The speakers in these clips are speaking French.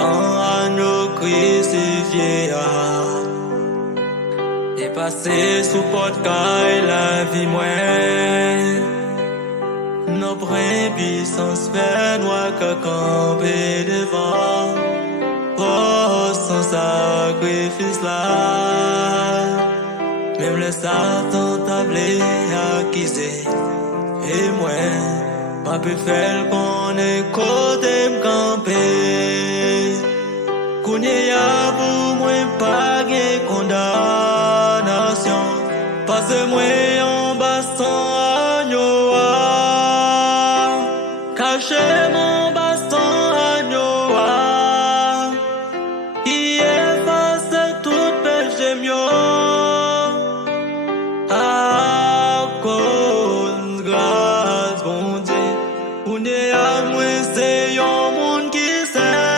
Sans agneau crucifié, et passé sous porte caille la vie moins. Nos puissance fait noir que camper devant. Oh, sans sacrifice là. Même le Satan tablé acquisé. Et moi, pas pu faire qu'on est côté m'camper. Kounye ya pour moi pas de condamnation. Parce moi en baston agneau. Cachez mon baston agneau. Qui efface tout péché mieux. À cause grâce bon Dieu. Kounye ya moi c'est un monde qui s'aime.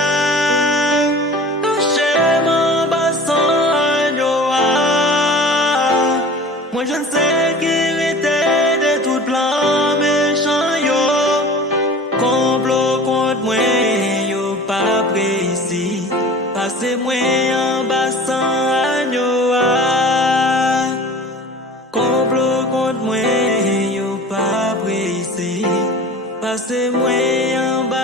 Moi je ne sais qui était de tout plan méchant yo. Complot contre moi yo pas précis. Passez-moi en bassin agneau. Complot contre moi yo pas précis. Passez-moi en bassin.